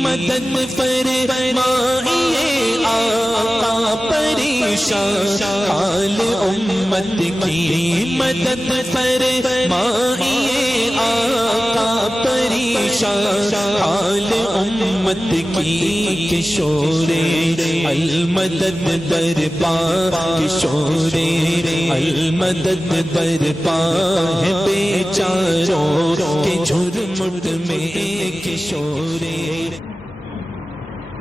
مدد فرمائیے آقا پریشان حال امت کی مدد فرمائیے آقا پریشان حال امت کی کشورے المدد دربار کشورے المدد دربار بیچاروں کے جھرمٹ میں کشورے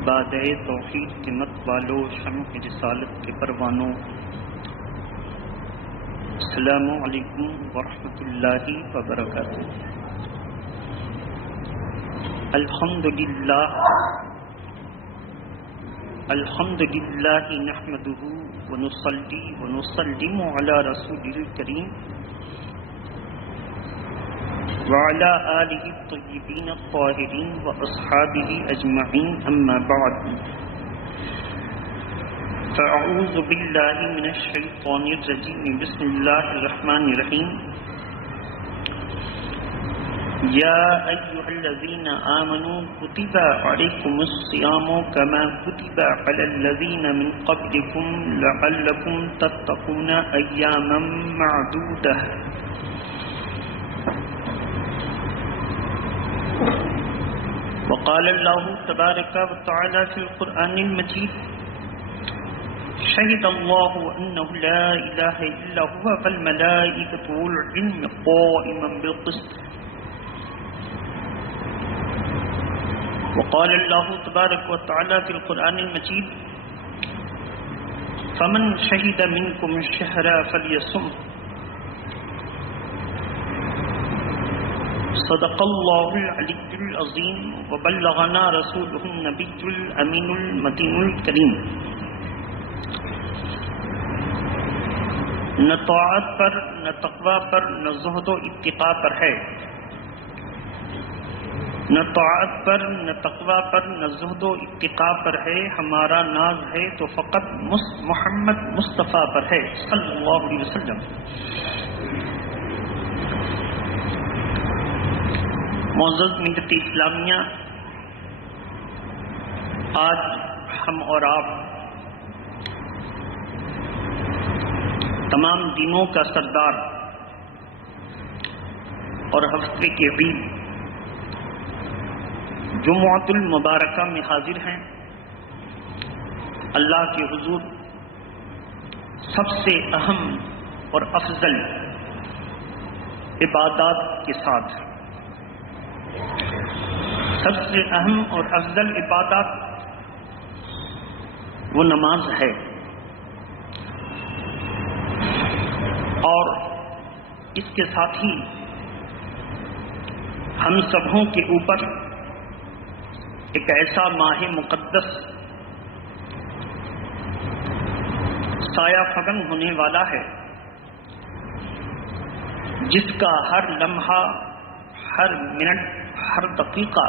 بادئ توحید کے مت والو شمع رسالت کے پروانوں السلام علیکم ورحمۃ اللہ وبرکاتہ۔ الحمدللہ نحمدہ ونصلی ونسلم علی رسولہ الکریم وعلى آلہ الطیبین الطاہرین واصحابہ اجمعین اما بعد فاعوذ باللہ من الشیطان الرجیم بسم اللہ الرحمن الرحیم یا ایہا الذین آمنوا کتب علیکم الصیام کما کتب علی الذین من قبلکم لعلکم تتقون ایاما معدودہ۔ وقال اللہ تبارک وتعالی فی القرآن المجید شہد اللہ انہ لا الہ الا هو والملائکۃ والعلم قائما بالقسط۔ وقال اللہ تبارک وتعالی فی القرآن المجید فمن شہد منکم الشہر فلیصم۔ صدق اللہ العلی العظیم وبلغنا رسولہ النبی الامین المتین الکریم۔ نہ طاعت پر نہ تقوی پر نہ زہد و اتقاء پر ہے، نہ طاعت پر نہ تقوی پر نہ زہد و اتقاء پر ہے، ہمارا ناز ہے تو فقط محمد مصطفیٰ پر ہے صلی اللہ علیہ وسلم۔ معزز ملت اسلامیہ، آج ہم اور آپ تمام دینوں کا سردار اور ہفتے کے عید جمعۃ المبارکہ میں حاضر ہیں، اللہ کے حضور سب سے اہم اور افضل عبادات کے ساتھ۔ سب سے اہم اور افضل عبادت وہ نماز ہے، اور اس کے ساتھ ہی ہم سبوں کے اوپر ایک ایسا ماہ مقدس سایہ فگن ہونے والا ہے جس کا ہر لمحہ، ہر منٹ، ہر دقیقہ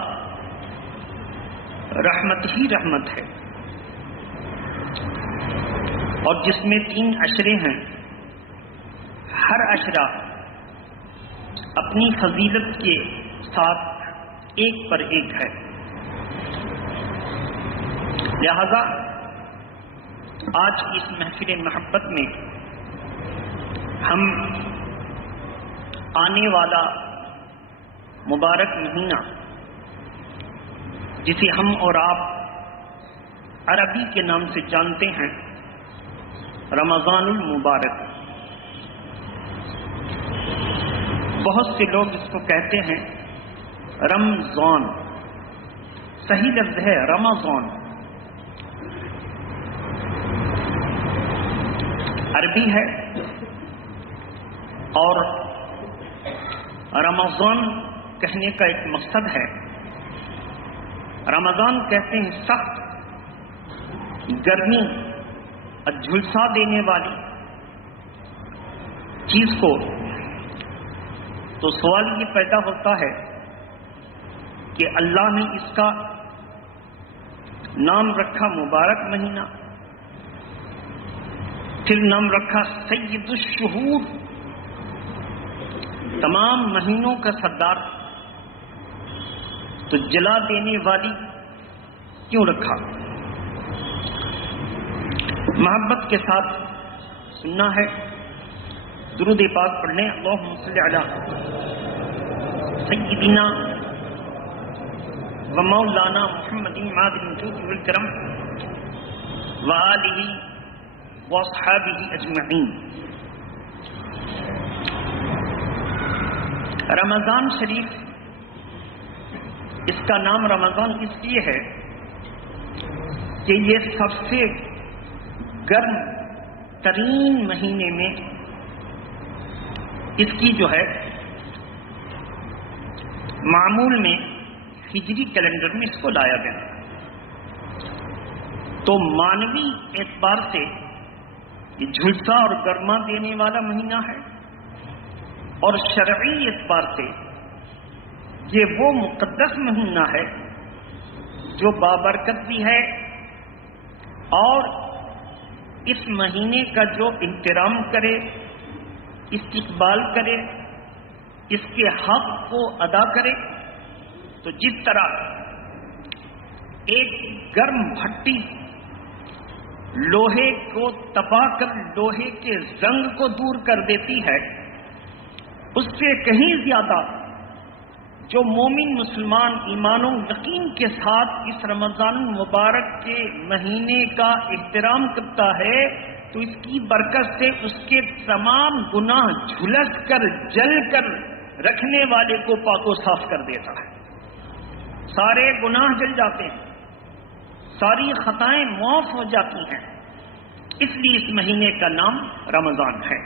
رحمت ہی رحمت ہے، اور جس میں 3 عشرے ہیں، ہر عشرہ اپنی فضیلت کے ساتھ ایک پر ایک ہے۔ لہذا آج اس محفل محبت میں ہم آنے والا مبارک مہینہ، جسے ہم اور آپ عربی کے نام سے جانتے ہیں، رمضان المبارک، بہت سے لوگ اس کو کہتے ہیں رمضان، صحیح لفظ ہے رمضان، عربی ہے، اور رمضان کہنے کا ایک مقصد ہے۔ رمضان کہتے ہیں سخت گرمی اور جھلسا دینے والی چیز کو، تو سوال یہ پیدا ہوتا ہے کہ اللہ نے اس کا نام رکھا مبارک مہینہ، پھر نام رکھا سید الشہور، تمام مہینوں کا سردار، تو جلا دینے والی کیوں رکھا؟ محبت کے ساتھ سننا ہے، درود پاک پڑھنے، اللہم صلی علی سیدنا و مولانا محمد معدن الجود والکرم وآلہ واصحابہ اجمعین۔ رمضان شریف، اس کا نام رمضان اس لیے ہے کہ یہ سب سے گرم ترین مہینے میں اس کی جو ہے معمول میں ہجری کیلنڈر میں اس کو لایا گیا، تو مانوی اعتبار سے یہ جھلسا اور گرما دینے والا مہینہ ہے، اور شرعی اعتبار سے یہ وہ مقدس مہینہ ہے جو بابرکت بھی ہے، اور اس مہینے کا جو احترام کرے، استقبال کرے، اس کے حق کو ادا کرے، تو جس طرح ایک گرم بھٹی لوہے کو تپا کر لوہے کے زنگ کو دور کر دیتی ہے، اس سے کہیں زیادہ جو مومن مسلمان ایمان و یقین کے ساتھ اس رمضان المبارک کے مہینے کا احترام کرتا ہے، تو اس کی برکت سے اس کے تمام گناہ جھلس کر جل کر رکھنے والے کو پاک و صاف کر دیتا ہے۔ سارے گناہ جل جاتے ہیں، ساری خطائیں معاف ہو جاتی ہیں، اس لیے اس مہینے کا نام رمضان ہے۔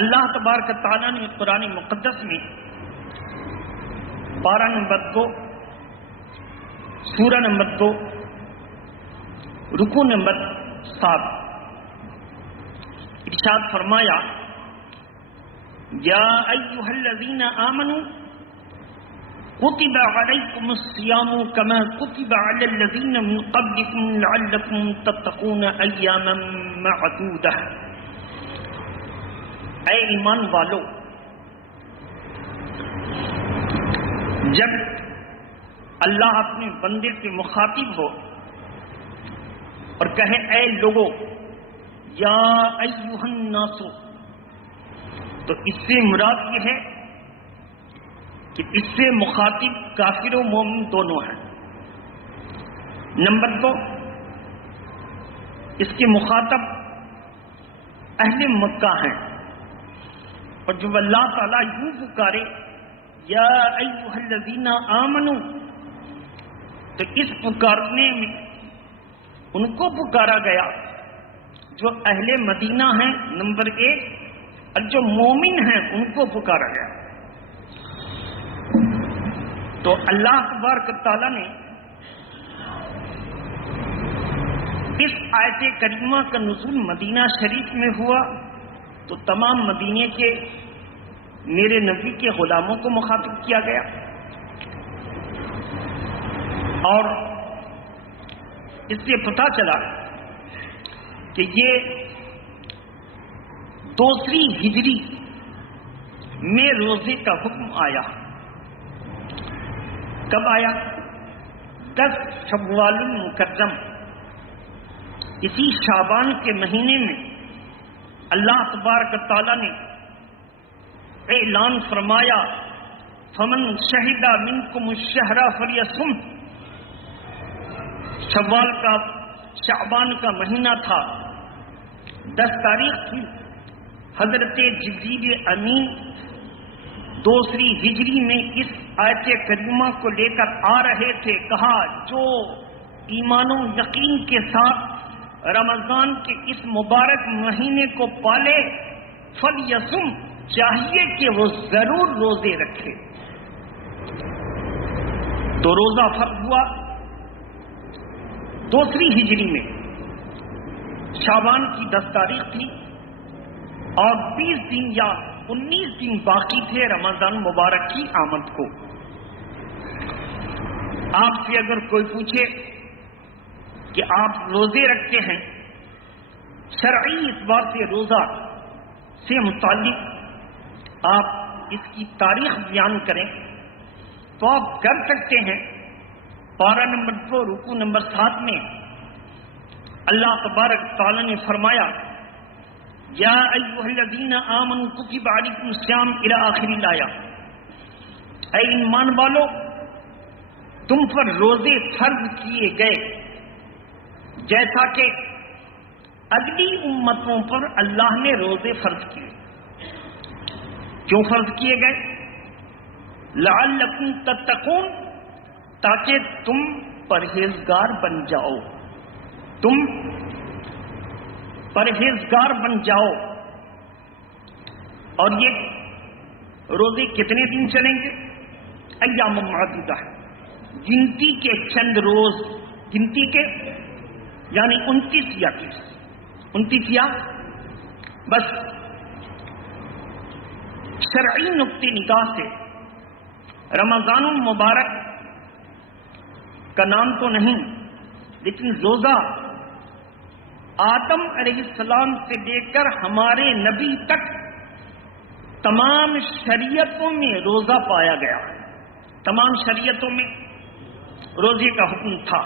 اللہ تبارک تعالیٰ نے قرآن مقدس میں پارہ نمبر 2 سورہ نمبر 2 رکوع نمبر 7 ارشاد فرمایا، یا ایھا الذین آمنوا کتب علیکم الصیام کما کتب علی الذین من قبلکم لعلکم تتقون ایاما معدودہ۔ اے ایمان والو، جب اللہ اپنے بندے سے مخاطب ہو اور کہے اے لوگو، یا ایھا الناس، تو اس سے مراد یہ ہے کہ اس سے مخاطب کافر و مومن دونوں ہیں۔ نمبر 2، اس کے مخاطب اہل مکہ ہیں، اور جب اللہ تعالیٰ یوں پکارے یا ایھا الذین آمنوا، تو اس پکارنے میں ان کو پکارا گیا جو اہل مدینہ ہیں نمبر 1، اور جو مومن ہیں ان کو پکارا گیا۔ تو اللہ تبارک تعالیٰ نے اس آیت کریمہ کا نزول مدینہ شریف میں ہوا تو تمام مدینے کے میرے نبی کے غلاموں کو مخاطب کیا گیا، اور اس سے پتہ چلا کہ یہ دوسری ہجری میں روزے کا حکم آیا۔ کب آیا؟ 10 شوال المکرم، اسی شعبان کے مہینے میں اللہ تبارک تعالیٰ نے اعلان فرمایا، فمن شہد منکم الشہر فلیصم۔ شوال کا شعبان کا مہینہ تھا، 10 تاریخ تھی، حضرت جبریل امین دوسری ہجری میں اس آیت کریمہ کو لے کر آ رہے تھے۔ کہا جو ایمان و یقین کے ساتھ رمضان کے اس مبارک مہینے کو پالے، فلیصم، چاہیے کہ وہ ضرور روزے رکھے۔ تو روزہ فرض ہوا دوسری ہجری میں، شعبان کی 10 تاریخ تھی، اور 20 دن یا 19 دن باقی تھے رمضان مبارک کی آمد کو۔ آپ سے اگر کوئی پوچھے کہ آپ روزے رکھتے ہیں، شرعی اعتبار سے روزہ سے متعلق آپ اس کی تاریخ بیان کریں، تو آپ کر سکتے ہیں پارہ نمبر 2 رکوع نمبر 7 میں اللہ تبارک تعالی نے فرمایا یا ایھا الذین آمنوا کتب علیکم الصیام الی آخر الآیہ، اے ایمان والو تم پر روزے فرض کیے گئے جیسا کہ اگلی امتوں پر اللہ نے روزے فرض کیے۔ کیوں فرض کیے گئے؟ لعلکم تتقون، تاکہ تم پرہیزگار بن جاؤ، تم پرہیزگار بن جاؤ۔ اور یہ روزے کتنے دن چلیں گے؟ ایام معدودہ، گنتی کے چند روز، گنتی کے یعنی 29 یا 29 یا بس شرعی نقطہ نگاہ سے رمضان المبارک کا نام تو نہیں، لیکن روزہ آدم علیہ السلام سے لے کر ہمارے نبی تک تمام شریعتوں میں روزہ پایا گیا، تمام شریعتوں میں روزے کا حکم تھا۔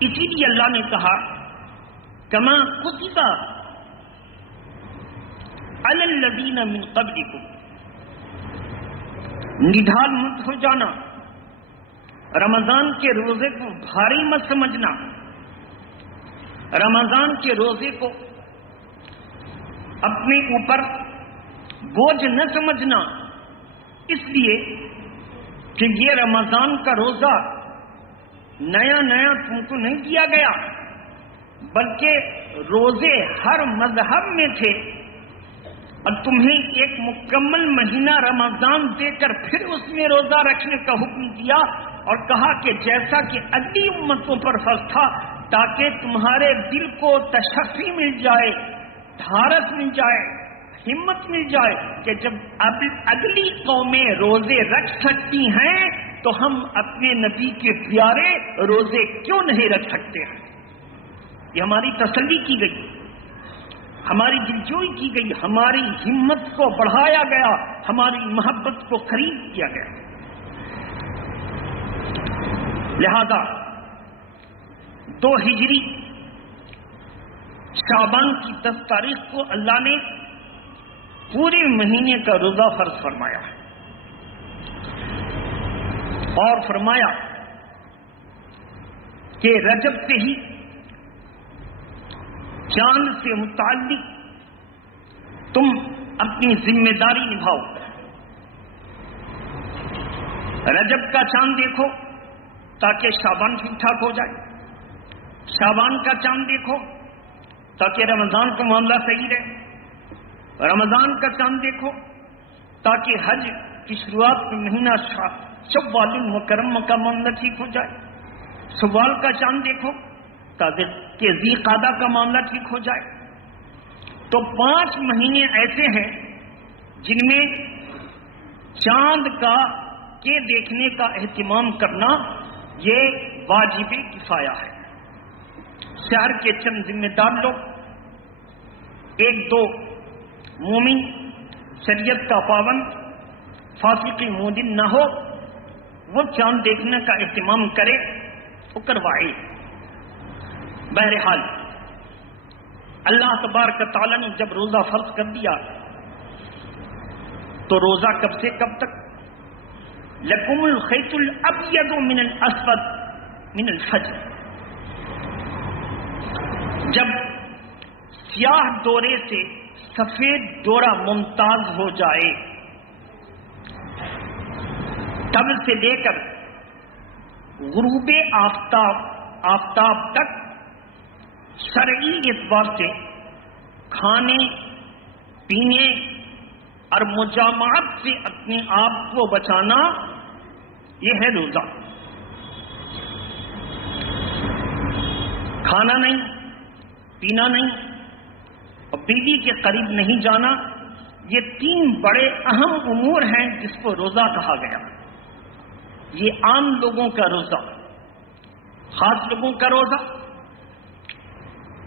اسی لیے اللہ نے کہا کما کتب علی الذین من قبلکم، نڈھال مت ہو جانا، رمضان کے روزے کو بھاری مت سمجھنا، رمضان کے روزے کو اپنے اوپر بوجھ نہ سمجھنا، اس لیے کہ یہ رمضان کا روزہ نیا نیا تم کو نہیں دیا گیا، بلکہ روزے ہر مذہب میں تھے، اور تمہیں ایک مکمل مہینہ رمضان دے کر پھر اس میں روزہ رکھنے کا حکم دیا، اور کہا کہ جیسا کہ اگلی امتوں پر فرض تھا، تاکہ تمہارے دل کو تشفی مل جائے، دھارس مل جائے، ہمت مل جائے کہ جب اگلی قومیں روزے رکھ سکتی ہیں تو ہم اپنے نبی کے پیارے روزے کیوں نہیں رکھ سکتے ہیں۔ یہ ہماری تسلی کی گئی، ہماری دلجوئی کی گئی، ہماری ہمت کو بڑھایا گیا، ہماری محبت کو قریب کیا گیا۔ لہذا 2 ہجری شعبان کی 10 تاریخ کو اللہ نے پورے مہینے کا روزہ فرض فرمایا اور فرمایا کہ رجب سے ہی چاند سے متعلق تم اپنی ذمہ داری نبھاؤ۔ رجب کا چاند دیکھو تاکہ شعبان ٹھیک ٹھاک ہو جائے، شعبان کا چاند دیکھو تاکہ رمضان کا معاملہ صحیح رہے، رمضان کا چاند دیکھو تاکہ حج کی شروعات میں مہینہ شوال المکرم کا معاملہ ٹھیک ہو جائے، شوال کا چاند دیکھو کہ ذی قعدہ کا معاملہ ٹھیک ہو جائے۔ تو 5 مہینے ایسے ہیں جن میں چاند کے دیکھنے کا اہتمام کرنا یہ واجب کفایہ ہے۔ شہر کے چند ذمہ دار لوگ، 1-2 مومن شریعت کا پابند فاسقی مودن نہ ہو، وہ چاند دیکھنے کا اہتمام کرے، وہ کروائے۔ بہرحال اللہ تبارک تعالیٰ نے جب روزہ فرض کر دیا تو روزہ کب سے کب تک؟ لکم الخیط الابیض من الاسود من الفجر، جب سیاہ دورے سے سفید ڈورا ممتاز ہو جائے تب سے لے کر غروب آفتاب تک شرعی اعتبار سے کھانے پینے اور مجامعات سے اپنے آپ کو بچانا، یہ ہے روزہ۔ کھانا نہیں، پینا نہیں اور بیوی کے قریب نہیں جانا، یہ 3 بڑے اہم امور ہیں جس کو روزہ کہا گیا۔ یہ عام لوگوں کا روزہ، خاص لوگوں کا روزہ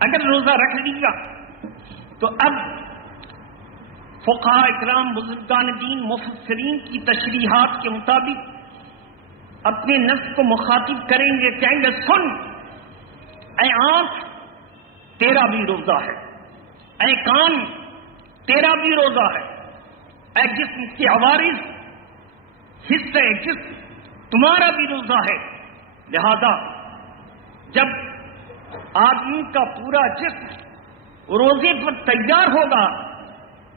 اگر روزہ رکھ لیا تو اب فقہاء اکرام، بزرگان دین، مفسرین کی تشریحات کے مطابق اپنے نفس کو مخاطب کریں گے، کہیں گے سن اے آنکھ تیرا بھی روزہ ہے، اے کان تیرا بھی روزہ ہے، اے جسم کے عوارض حصہ جسم تمہارا بھی روزہ ہے۔ لہذا جب آدمی کا پورا جسم روزے پر تیار ہوگا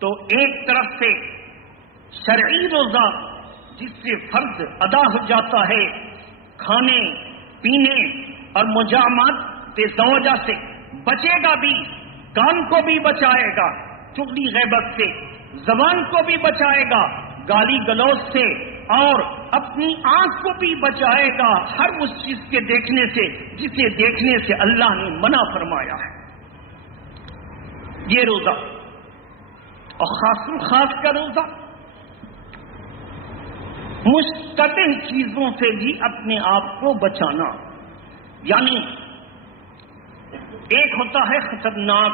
تو ایک طرف سے شرعی روزہ جس سے فرض ادا ہو جاتا ہے، کھانے پینے اور مجامعات زوجہ سے بچے گا بھی، کان کو بھی بچائے گا چغلی غیبت سے، زبان کو بھی بچائے گا گالی گلوچ سے، اور اپنی آنکھ کو بھی بچائے گا ہر اس چیز کے دیکھنے سے جسے دیکھنے سے اللہ نے منع فرمایا ہے۔ یہ روزہ اور خاص کا روزہ مشتبہ چیزوں سے بھی اپنے آپ کو بچانا، یعنی ایک ہوتا ہے خطرناک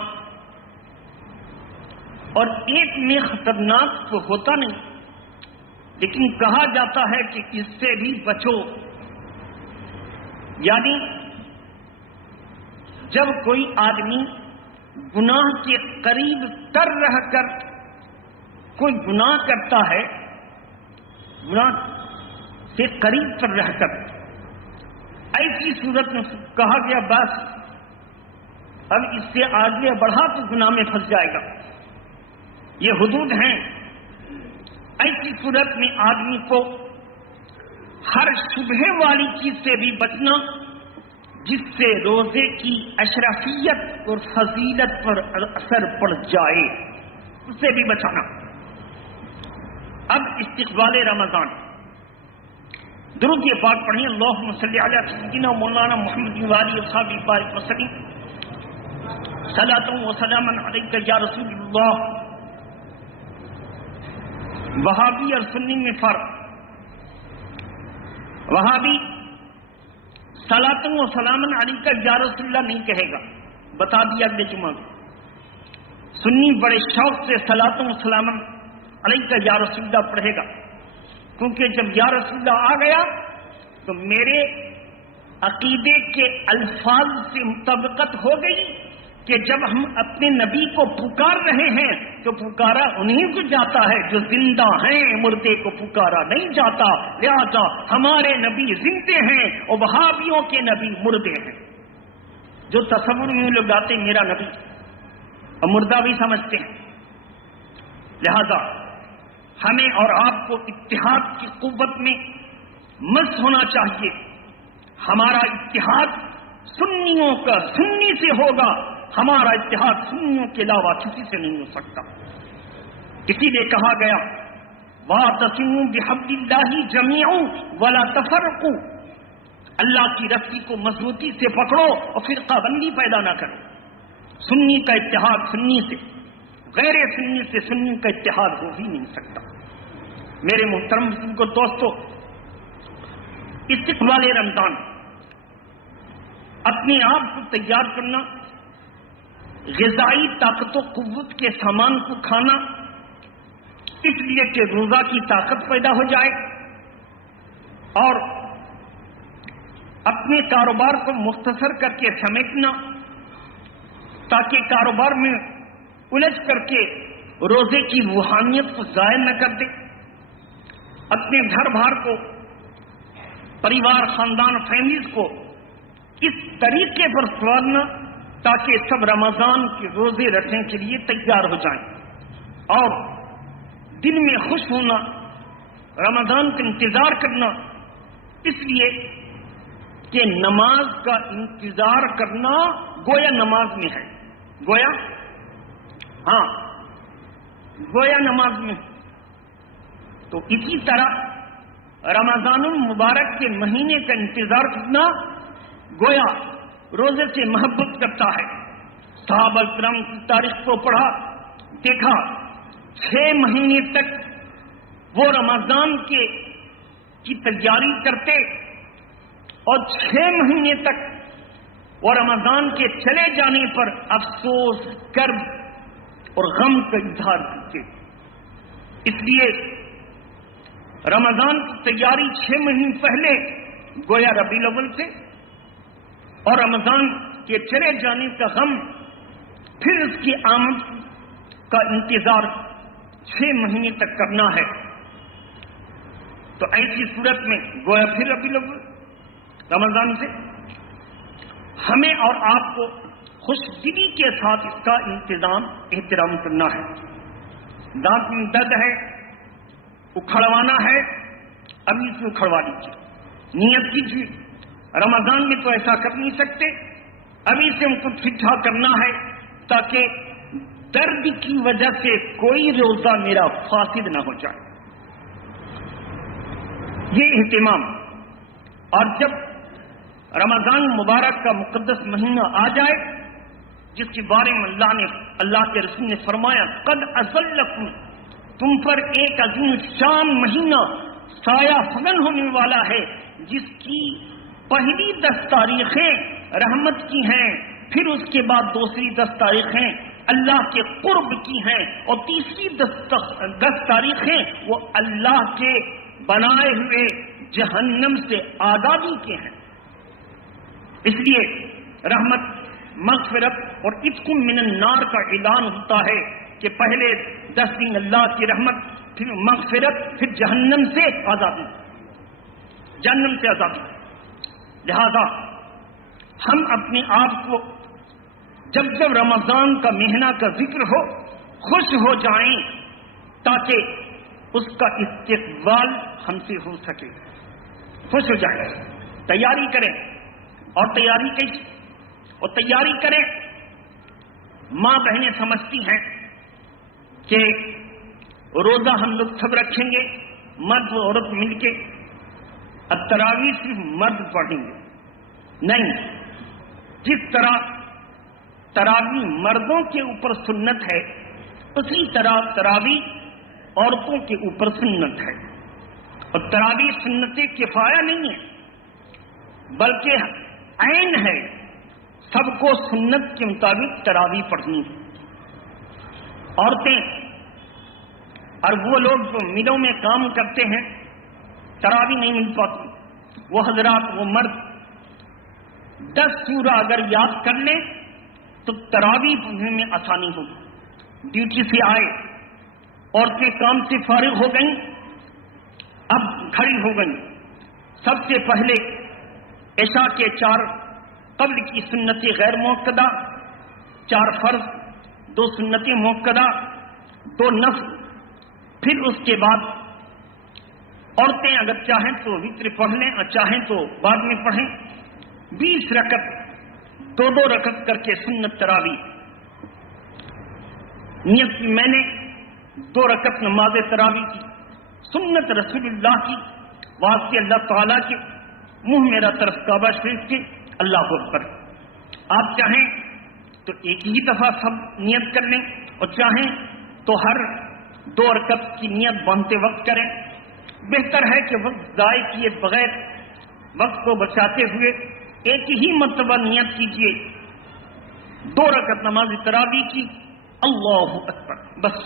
اور ایک میں خطرناک تو ہوتا نہیں، لیکن کہا جاتا ہے کہ اس سے بھی بچو۔ یعنی جب کوئی آدمی گناہ کے قریب تر رہ کر کوئی گناہ کرتا ہے، گناہ سے قریب تر رہ کر، ایسی صورت میں کہا گیا بس اب اس سے آگے بڑھا تو گناہ میں پھنس جائے گا، یہ حدود ہیں۔ ایسی صورت میں آدمی کو ہر شبہ والی چیز سے بھی بچنا جس سے روزے کی اشرفیت اور فضیلت پر اثر پڑ جائے، اس سے بھی بچانا۔ اب استقبال رمضان، درود پاک پڑھیں، اللہم صلی علی سیدنا مولانا محمد وعلی اصحابہ بارک وسلم، صلاۃ و سلام علیک یا رسول اللہ۔ وہابی اور سنی میں فرق، وہابی صلاۃ و سلام علیک یا رسول اللہ نہیں کہے گا، بتا دیا اگلے جمعہ کو۔ سنی بڑے شوق سے صلاۃ و سلام علیک یا رسول اللہ پڑھے گا، کیونکہ جب یا رسول اللہ آ گیا تو میرے عقیدے کے الفاظ سے مطابقت ہو گئی کہ جب ہم اپنے نبی کو پکار رہے ہیں تو پکارا انہیں کو جاتا ہے جو زندہ ہیں، مردے کو پکارا نہیں جاتا، لہذا ہمارے نبی زندے ہیں اور وہابیوں کے نبی مردے ہیں۔ جو تصور میں لوگ آتے میرا نبی اور مردہ بھی سمجھتے ہیں، لہذا ہمیں اور آپ کو اتحاد کی قوت میں مست ہونا چاہیے۔ ہمارا اتحاد سنیوں کا سنی سے ہوگا، ہمارا اتحاد سنیوں کے علاوہ کسی سے نہیں ہو سکتا۔ اسی لیے کہا گیا وَاعْتَصِمُوا بِحَبْلِ اللَّهِ جَمِيعًا وَلَا تَفَرَّقُوا، اللہ کی رسی کو مضبوطی سے پکڑو اور فرقہ بندی پیدا نہ کرو۔ سنی کا اتحاد سنی سے، غیر سنی سے سنی کا اتحاد ہو ہی نہیں سکتا۔ میرے محترم مسلم کو دوستو، استقبال رمضان، اپنے آپ کو تیار کرنا، غذائی طاقت و قوت کے سامان کو کھانا، اس لیے کہ روزہ کی طاقت پیدا ہو جائے، اور اپنے کاروبار کو مختصر کر کے سمیٹنا تاکہ کاروبار میں الجھ کر کے روزے کی روحانیت کو ضائع نہ کر دے، اپنے گھر بار کو، پریوار خاندان فیملیز کو اس طریقے پر سنوارنا تاکہ سب رمضان کے روزے رکھنے کے لیے تیار ہو جائیں، اور دل میں خوش ہونا، رمضان کا انتظار کرنا، اس لیے کہ نماز کا انتظار کرنا گویا نماز میں ہے، گویا نماز میں۔ تو اسی طرح رمضان المبارک کے مہینے کا انتظار کرنا گویا روزے سے محبت کرتا ہے۔ صحابہ کرام کی تاریخ کو پڑھا، دیکھا 6 مہینے تک وہ رمضان کی تیاری کرتے، اور 6 مہینے تک وہ رمضان کے چلے جانے پر افسوس، کرب اور غم کا اظہار کرتے۔ اس لیے رمضان کی تیاری 6 مہینے پہلے گویا ربیع الاول سے، اور رمضان کے چلے جانے کا غم، پھر اس کی آمد کا انتظار 6 مہینے تک کرنا ہے، تو ایسی صورت میں گویا پھر ربیع الاول رمضان سے ہمیں اور آپ کو خوش دلی کے ساتھ اس کا انتظام احترام کرنا ہے۔ دانت میں درد ہے، اکھڑوانا ہے، ابھی سے اکھڑوا لیجیے، نیت کیجیے۔ رمضان میں تو ایسا کر نہیں سکتے، ابھی سے ہم کو ٹھیک ٹھاک کرنا ہے تاکہ درد کی وجہ سے کوئی روزہ میرا فاسد نہ ہو جائے، یہ اہتمام۔ اور جب رمضان مبارک کا مقدس مہینہ آ جائے، جس کے بارے میں اللہ کے رسول نے فرمایا قد اضلکم، تم پر ایک عظیم شان مہینہ سایہ فگن ہونے والا ہے، جس کی پہلی 10 تاریخیں رحمت کی ہیں، پھر اس کے بعد دوسری 10 تاریخیں اللہ کے قرب کی ہیں، اور تیسری 10 تاریخیں وہ اللہ کے بنائے ہوئے جہنم سے آزادی کے ہیں۔ اس لیے رحمت، مغفرت اور عتق من النار کا اعلان ہوتا ہے کہ پہلے 10 دن اللہ کی رحمت، پھر مغفرت، پھر جہنم سے آزادی، جہنم سے آزادی۔ لہذا ہم اپنے آپ کو جب جب رمضان کا مہینہ کا ذکر ہو خوش ہو جائیں، تاکہ اس کا استقبال ہم سے ہو سکے، خوش ہو جائیں، تیاری کریں۔ اور تیاری کیسی؟ اور تیاری کریں، ماں بہنیں سمجھتی ہیں کہ روزہ ہم لوگ سب رکھیں گے، مرد و عورت مل کے، اب تراویح صرف مرد پڑھیں گے، نہیں، جس طرح تراویح مردوں کے اوپر سنت ہے، اسی طرح تراویح عورتوں کے اوپر سنت ہے۔ اور تراویح سنت کفایہ نہیں ہے، بلکہ عین ہے، سب کو سنت کے مطابق تراویح پڑھنی ہے۔ عورتیں اور وہ لوگ جو ملوں میں کام کرتے ہیں تراویح نہیں مل پاتی، وہ حضرات، وہ مرد 10 سورہ اگر یاد کر لیں تو تراویح پڑھنے میں آسانی ہوگی۔ ڈیوٹی سے آئے، عورتیں کام سے فارغ ہو گئیں، اب کھڑی ہو گئیں، سب سے پہلے عشاء کے 4 قبل کی سنتیں غیر موقدہ، 4 فرض، 2 سنتیں موقدہ، 2 نفل، پھر اس کے بعد عورتیں اگر چاہیں تو وتر پڑھ لیں اور چاہیں تو بعد میں پڑھیں، 20 رکعت، 2 رکعت کر کے سنت تراویح۔ نیت کی میں نے 2 رکعت نماز تراویح کی، سنت رسول اللہ کی، واسطے اللہ تعالیٰ کے، منہ میرا طرف کعبہ شریف کے، اللہ اکبر۔ آپ چاہیں تو ایک ہی دفعہ سب نیت کر لیں، اور چاہیں تو ہر 2 رکعت کی نیت باندھتے وقت کریں۔ بہتر ہے کہ وقت ضائع کیے بغیر، وقت کو بچاتے ہوئے ایک ہی مرتبہ نیت کیجیے، 2 رکعت نماز تراویح کی، اللہ اکبر، بس،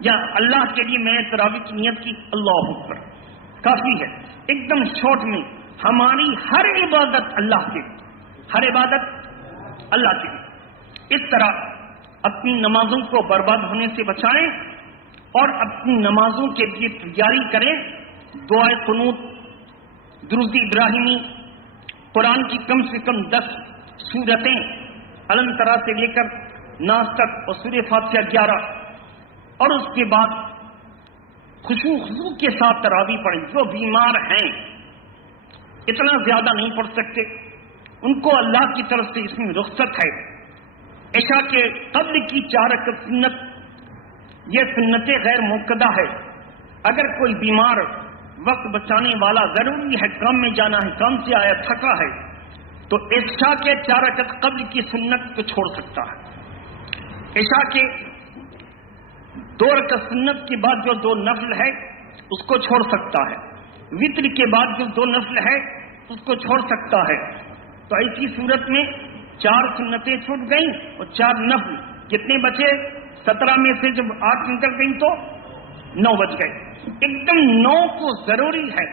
یا اللہ کے لیے میں نے تراویح کی نیت کی، اللہ اکبر، کافی ہے۔ ایک دم شارٹ میں ہماری ہر عبادت اللہ کے، ہر عبادت اللہ کے لیے۔ اس طرح اپنی نمازوں کو برباد ہونے سے بچائیں اور اپنی نمازوں کے لیے تیاری کریں۔ دعائے قنوت، درود ابراہیمی، قرآن کی کم سے کم 10 سورتیں علم ترا سے لے کر ناس تک، اور سورہ فاتحہ 11، اور اس کے بعد خضوع کے ساتھ تراویح پڑھیں۔ جو بیمار ہیں، اتنا زیادہ نہیں پڑھ سکتے، ان کو اللہ کی طرف سے اس میں رخصت ہے۔ عشاء کے قبل کی 4 رکعت سنت، یہ سنتیں غیر موقدہ ہے۔ اگر کوئی بیمار، وقت بچانے والا، ضروری ہے، کام میں جانا ہے، کام سے آیا تھکا ہے، تو عشاء کے 4 رکعت قبل کی سنت کو چھوڑ سکتا ہے۔ عشاء کے 2 رکعت سنت کے بعد جو 2 نفل ہے اس کو چھوڑ سکتا ہے۔ وتر کے بعد جو 2 نفل ہے اس کو چھوڑ سکتا ہے۔ تو ایسی صورت میں 4 سنتیں چھوٹ گئیں اور 4 نفل، کتنے بچے؟ 17 میں سے جب 8 نکل گئی تو 9 بچ گئے۔ ایک دم 9 کو ضروری ہے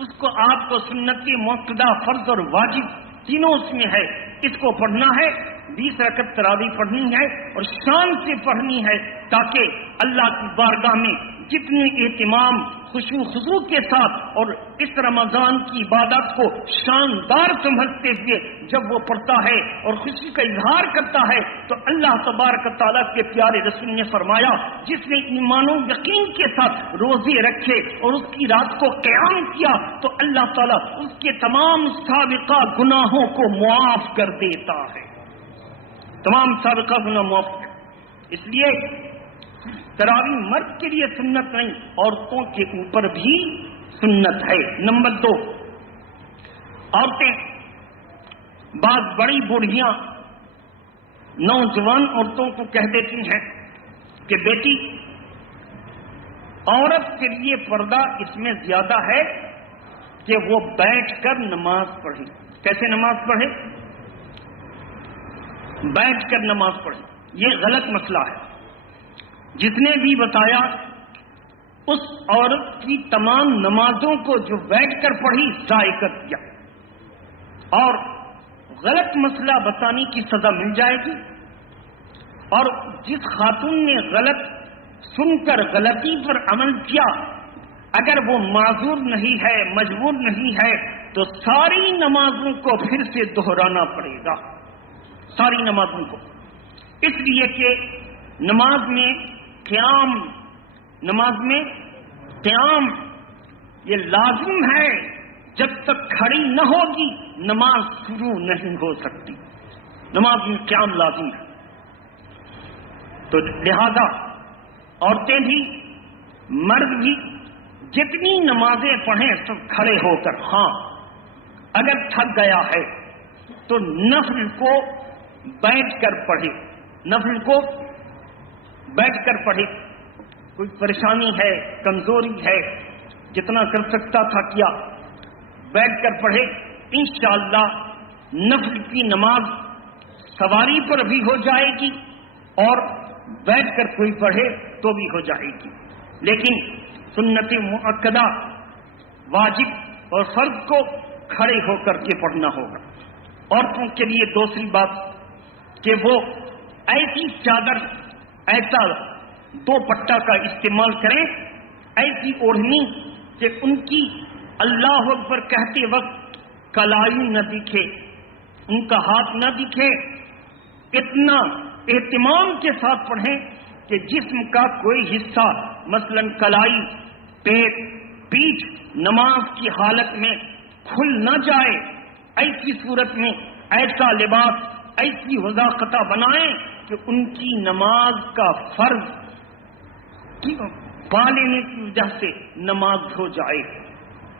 اس کو آپ کو سنت موقدہ، فرض اور واجب تینوں اس میں ہے. اس کو پڑھنا ہے، 20 رکعت تراویح پڑھنی ہے اور شان سے پڑھنی ہے، تاکہ اللہ کی بارگاہ میں جتنے اہتمام، خشوع خضوع کے ساتھ اور اس رمضان کی عبادت کو شاندار سمجھتے ہوئے جب وہ پڑھتا ہے اور خوشی کا اظہار کرتا ہے، تو اللہ تبارک و تعالیٰ کے پیارے رسول نے فرمایا جس نے ایمان و یقین کے ساتھ روزے رکھے اور اس کی رات کو قیام کیا تو اللہ تعالیٰ اس کے تمام سابقہ گناہوں کو معاف کر دیتا ہے. تمام سابقہ گناہ معاف کر. اس لیے تراویح مرد کے لیے سنت نہیں، عورتوں کے اوپر بھی سنت ہے. نمبر 2، عورتیں بعض بڑی بوڑھیاں نوجوان عورتوں کو کہہ دیتی ہیں کہ بیٹی عورت کے لیے پردہ اس میں زیادہ ہے کہ وہ بیٹھ کر نماز پڑھے. کیسے نماز پڑھے؟ بیٹھ کر نماز پڑھے. یہ غلط مسئلہ ہے. جس نے بھی بتایا اس عورت کی تمام نمازوں کو جو بیٹھ کر پڑھی ضائع کر دیا، اور غلط مسئلہ بتانے کی سزا مل جائے گی. اور جس خاتون نے غلط سن کر غلطی پر عمل کیا، اگر وہ معذور نہیں ہے، مجبور نہیں ہے، تو ساری نمازوں کو پھر سے دہرانا پڑے گا، ساری نمازوں کو. اس لیے کہ نماز میں قیام یہ لازم ہے. جب تک کھڑی نہ ہوگی نماز شروع نہیں ہو سکتی. نماز میں قیام لازم ہے. تو لہذا عورتیں بھی مرد بھی جتنی نمازیں پڑھیں سب کھڑے ہو کر. ہاں اگر تھک گیا ہے تو نفل کو بیٹھ کر پڑھے، نفل کو بیٹھ کر پڑھے. کوئی پریشانی ہے، کمزوری ہے، جتنا کر سکتا تھا کیا، بیٹھ کر پڑھے. انشاءاللہ نفل کی نماز سواری پر بھی ہو جائے گی اور بیٹھ کر کوئی پڑھے تو بھی ہو جائے گی. لیکن سنت مؤکدہ، واجب اور فرض کو کھڑے ہو کر کے پڑھنا ہوگا. عورتوں کے لیے دوسری بات کہ وہ ایسی چادر، ایسا دوپٹہ کا استعمال کریں، ایسی اوڑھنی کہ ان کی اللہ اکبر کہتے وقت کلائی نہ دکھے، ان کا ہاتھ نہ دکھے. اتنا اہتمام کے ساتھ پڑھیں کہ جسم کا کوئی حصہ مثلا کلائی، پیٹ، پیٹھ نماز کی حالت میں کھل نہ جائے. ایسی صورت میں ایسا لباس، ایسی وضاقتہ بنائیں کہ ان کی نماز کا فرض پا لینے کی وجہ سے نماز ہو جائے.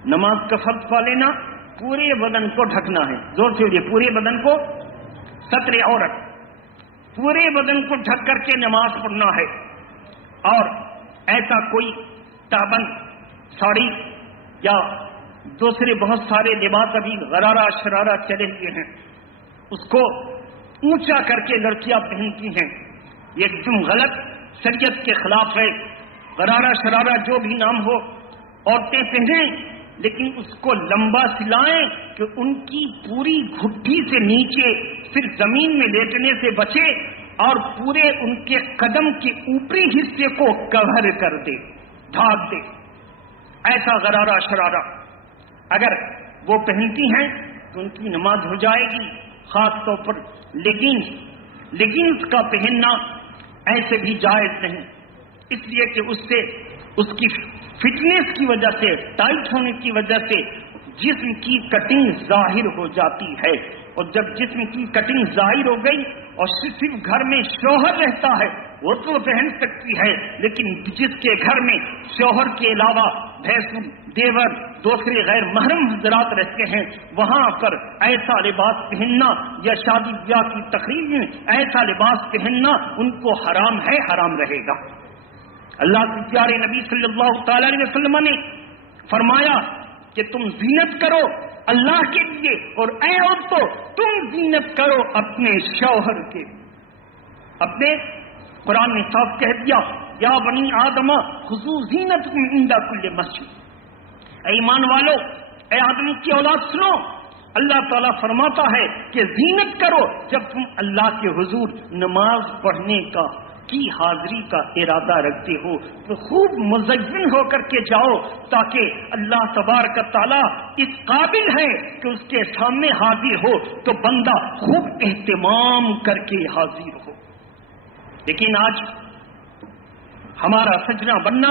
نماز کا فرض پا لینا پورے بدن کو ڈھکنا ہے. زور سے ہوئے، پورے بدن کو، ستر عورت، پورے بدن کو ڈھک کر کے نماز پڑھنا ہے. اور ایسا کوئی تابن، ساڑی یا دوسرے بہت سارے لباس ابھی غرارہ شرارہ چلے ہوئے ہیں، اس کو اونچا کر کے لڑکیاں پہنتی ہیں. یہ ایک دم غلط، شریعت کے خلاف ہے. غرارہ شرارہ جو بھی نام ہو عورتیں پہنیں، لیکن اس کو لمبا سلائیں کہ ان کی پوری گھٹی سے نیچے صرف زمین میں لیٹنے سے بچے اور پورے ان کے قدم کے اوپری حصے کو کور کر دے، ڈھانپ دے. ایسا غرارہ شرارہ اگر وہ پہنتی ہیں تو ان کی نماز ہو جائے گی. خاص طور پر لیگنز کا پہننا ایسے بھی جائز نہیں، اس لیے کہ اس سے اس کی فٹنس کی وجہ سے، ٹائٹ ہونے کی وجہ سے جسم کی کٹنگ ظاہر ہو جاتی ہے. اور جب جسم کی کٹنگ ظاہر ہو گئی اور صرف گھر میں شوہر رہتا ہے وہ تو پہن سکتی ہے، لیکن جس کے گھر میں شوہر کے علاوہ بھینسوں، دیور، دوسرے غیر محرم حضرات رہتے ہیں، وہاں پر ایسا لباس پہننا یا شادی بیاہ کی تقریب میں ایسا لباس پہننا ان کو حرام ہے، حرام رہے گا. اللہ کے پیارے نبی صلی اللہ تعالی علیہ وسلم نے فرمایا کہ تم زینت کرو اللہ کے لیے، اور اے عورتوں تم زینت کرو اپنے شوہر کے. اپنے قرآن نے صاف کہہ دیا یا بنی آدم خذوا زینتکم عند کل مسجد. اے ایمان والو اے آدمی کی اولاد سنو، اللہ تعالیٰ فرماتا ہے کہ زینت کرو جب تم اللہ کے حضور نماز پڑھنے کی حاضری کا ارادہ رکھتے ہو، تو خوب مزین ہو کر کے جاؤ، تاکہ اللہ تبارک تعالیٰ اس قابل ہے کہ اس کے سامنے حاضر ہو تو بندہ خوب اہتمام کر کے حاضر ہو۔ لیکن آج ہمارا سجنا بننا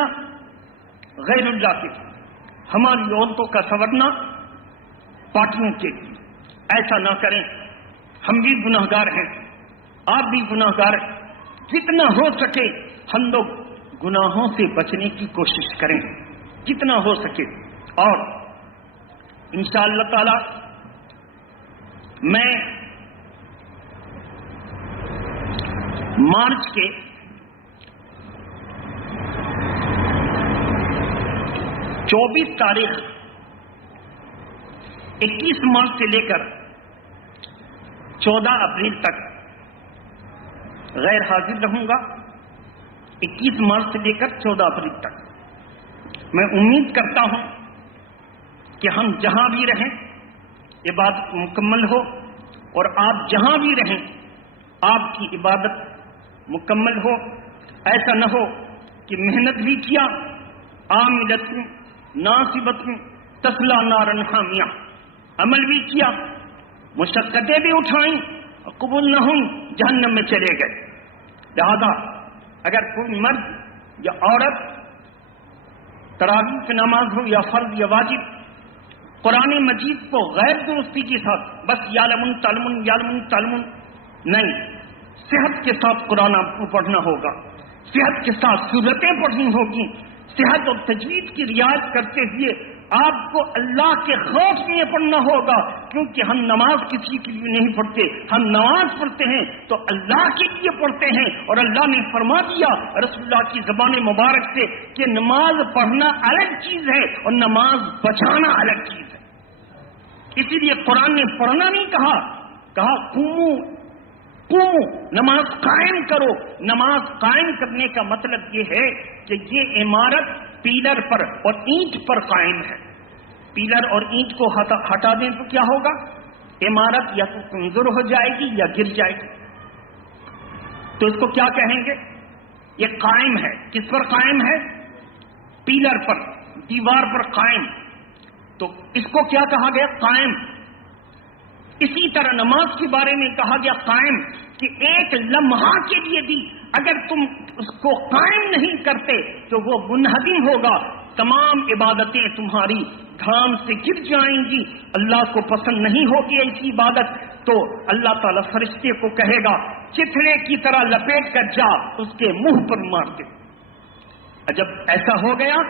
غیر اللہ کے، ہماری عورتوں کا سنورنا پارٹیوں کے، ایسا نہ کریں۔ ہم بھی گناہگار ہیں، آپ بھی گناہگار ہیں، جتنا ہو سکے ہم لوگ گناہوں سے بچنے کی کوشش کریں جتنا ہو سکے، اور انشاءاللہ تعالی میں مارچ کے 24 تاریخ 21 مارچ سے لے کر 14 اپریل تک غیر حاضر رہوں گا۔ 21 مارچ سے لے کر 14 اپریل تک میں امید کرتا ہوں کہ ہم جہاں بھی رہیں عبادت مکمل ہو، اور آپ جہاں بھی رہیں آپ کی عبادت مکمل ہو۔ ایسا نہ ہو کہ محنت بھی کیا، عاملۃ ناصبۃ تصلی نارا حامیہ، عمل بھی کیا، مشقتیں بھی اٹھائیں، قبول نہ ہوئی، جہنم میں چلے گئے۔ لہذا اگر کوئی مرد یا عورت تراویح کی نماز ہو یا فرض یا واجب، قرآن مجید کو غیر درستی کے ساتھ بس یعلمون تعلمون یعلمون تعلمون نہیں، صحت کے ساتھ قرآن آپ کو پڑھنا ہوگا، صحت کے ساتھ سورتیں پڑھنی ہوگی، صحت اور تجوید کی رعایت کرتے ہوئے آپ کو اللہ کے خوف میں پڑھنا ہوگا، کیونکہ ہم نماز کسی کے لیے نہیں پڑھتے، ہم نماز پڑھتے ہیں تو اللہ کے لیے پڑھتے ہیں، اور اللہ نے فرما دیا رسول اللہ کی زبان مبارک سے کہ نماز پڑھنا الگ چیز ہے اور نماز بچانا الگ چیز ہے۔ اسی لیے قرآن نے پڑھنا نہیں کہا قوموا، نماز قائم کرو۔ نماز قائم کرنے کا مطلب یہ ہے کہ یہ عمارت پیلر پر اور اینٹ پر قائم ہے، پیلر اور اینٹ کو ہٹا دیں تو کیا ہوگا؟ عمارت یا تو کمزور ہو جائے گی یا گر جائے گی۔ تو اس کو کیا کہیں گے؟ یہ قائم ہے۔ کس پر قائم ہے؟ پیلر پر، دیوار پر قائم۔ تو اس کو کیا کہا گیا؟ قائم۔ اسی طرح نماز کے بارے میں کہا گیا قائم، کہ ایک لمحہ کے لیے بھی اگر تم اس کو قائم نہیں کرتے تو وہ منہدم ہوگا، تمام عبادتیں تمہاری دھام سے گر جائیں گی، اللہ کو پسند نہیں ہوگی ایسی عبادت۔ تو اللہ تعالیٰ فرشتے کو کہے گا چتھڑے کی طرح لپیٹ کر جا اس کے منہ پر مار دے۔ جب ایسا ہو گیا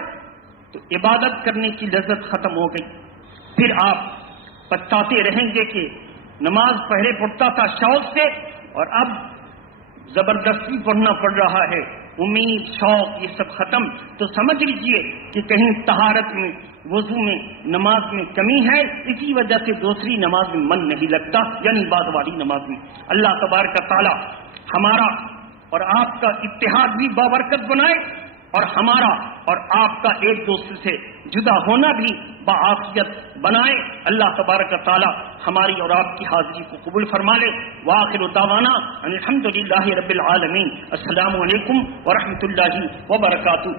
تو عبادت کرنے کی لذت ختم ہو گئی۔ پھر آپ پچھتاتے رہیں گے کہ نماز پہلے پڑھتا تھا شوق سے اور اب زبردستی پڑھنا پڑ رہا ہے، امید شوق یہ سب ختم۔ تو سمجھ لیجئے کہ کہیں طہارت میں، وضو میں، نماز میں کمی ہے، اسی وجہ سے دوسری نماز میں من نہیں لگتا، یعنی بعد والی نماز میں۔ اللہ تبارک تعالی ہمارا اور آپ کا اتحاد بھی بابرکت بنائے، اور ہمارا اور آپ کا ایک دوسرے سے جدا ہونا بھی بعافیت بنائے۔ اللہ تبارک تعالی ہماری اور آپ کی حاضری کو قبول فرما لے۔ وآخر دعوانا ان الحمدللہ رب العالمین۔ السلام علیکم ورحمۃ اللہ وبرکاتہ۔